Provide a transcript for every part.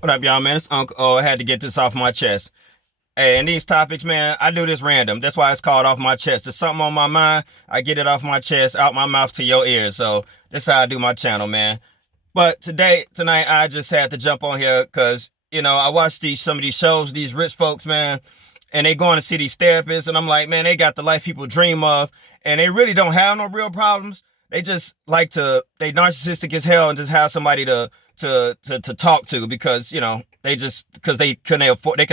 What up, y'all, man? It's Uncle O. I had to get this off my chest. Hey, and these topics, man, I do this random. That's why it's called off my chest. There's something on my mind. I get it off my chest, out my mouth to your ears. So that's how I do my channel, man. But tonight, I just had to jump on here because, I watch some of these shows, these rich folks, man, and they going to see these therapists. And I'm like, man, they got the life people dream of. And they really don't have no real problems. They just they narcissistic as hell and just have somebody to talk to because, because they can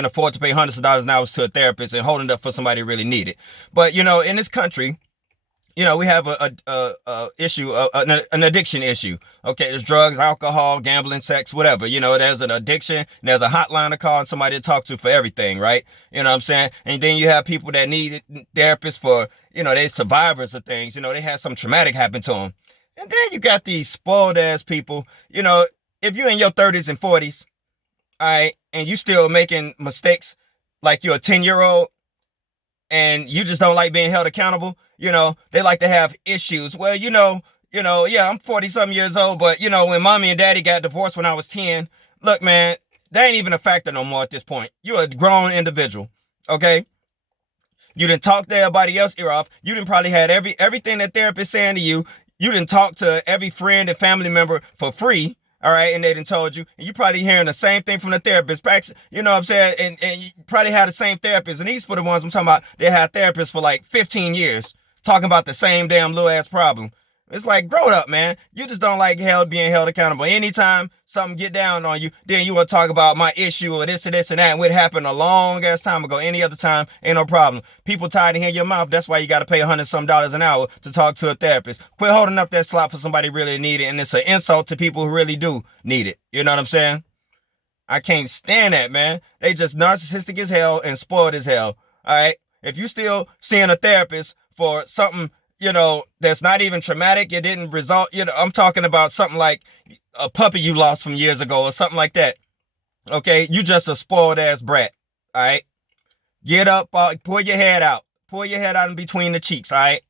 afford to pay hundreds of dollars an hour to a therapist and holding up for somebody who really need it. But, in this country, we have a issue, an addiction issue. Okay, there's drugs, alcohol, gambling, sex, whatever. There's an addiction, and there's a hotline to call and somebody to talk to for everything, right? You know what I'm saying? And then you have people that need therapists for, they survivors of things. They had some traumatic happen to them. And then you got these spoiled ass people. If you're in your 30s and 40s, all right, and you still making mistakes like you're a 10-year-old, and you just don't like being held accountable, they like to have issues. Well, yeah, I'm 40 something years old, but when mommy and daddy got divorced when I was 10, look, man, that ain't even a factor no more at this point. You're a grown individual, okay? You didn't talk to everybody else ear off. You didn't probably had everything that therapist saying to you. You didn't talk to every friend and family member for free. All right, and they done told you, and you probably hearing the same thing from the therapist. You know what I'm saying? And you probably had the same therapist. And these for the ones I'm talking about, they had therapists for like 15 years talking about the same damn little ass problem. It's like, grow up, man. You just don't like being held accountable. Anytime something get down on you, then you want to talk about my issue or this and this and that. And what happened a long ass time ago. Any other time, ain't no problem. People tired of hearing your mouth. That's why you got to pay $100 some an hour to talk to a therapist. Quit holding up that slot for somebody who really need it. And it's an insult to people who really do need it. You know what I'm saying? I can't stand that, man. They just narcissistic as hell and spoiled as hell. All right. If you still seeing a therapist for something, that's not even traumatic, it didn't result, I'm talking about something like a puppy you lost from years ago or something like that. Okay. You just a spoiled ass brat. All right. Get up, pull your head out. Pull your head out in between the cheeks. All right.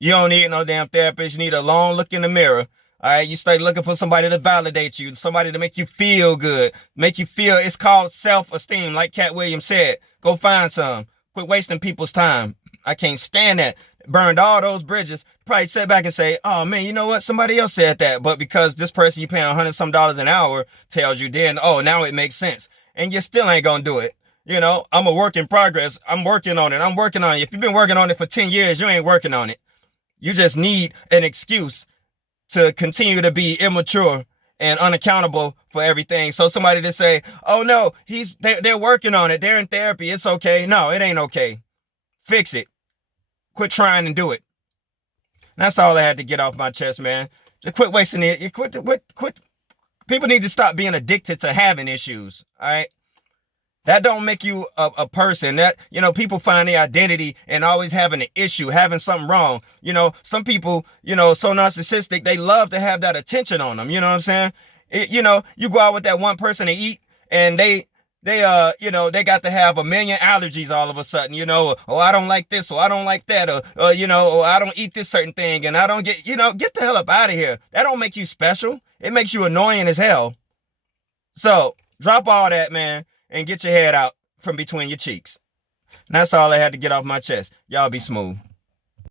You don't need no damn therapist. You need a long look in the mirror. All right, you start looking for somebody to validate you, somebody to make you feel good, it's called self-esteem, like Cat Williams said. Go find some. Quit wasting people's time. I can't stand that. Burned all those bridges. Probably sit back and say, oh man, you know what? Somebody else said that. But because this person you paying $100 some an hour tells you then, oh, now it makes sense. And you still ain't gonna do it. I'm a work in progress. I'm working on it. If you've been working on it for 10 years, you ain't working on it. You just need an excuse to continue to be immature and unaccountable for everything. So somebody to say, oh no, they're working on it. They're in therapy. It's okay. No, it ain't okay. Fix it. Quit trying and do it. And that's all I had to get off my chest, man. Just quit wasting it. Quit. People need to stop being addicted to having issues. All right. That don't make you a person. That, people find their identity and always having an issue, having something wrong. Some people, so narcissistic, they love to have that attention on them. You know what I'm saying? You go out with that one person to eat and they got to have a million allergies all of a sudden, oh, I don't like this, or I don't like that, or I don't eat this certain thing, and I don't get the hell up out of here. That don't make you special. It makes you annoying as hell. So drop all that, man, and get your head out from between your cheeks. And that's all I had to get off my chest. Y'all be smooth.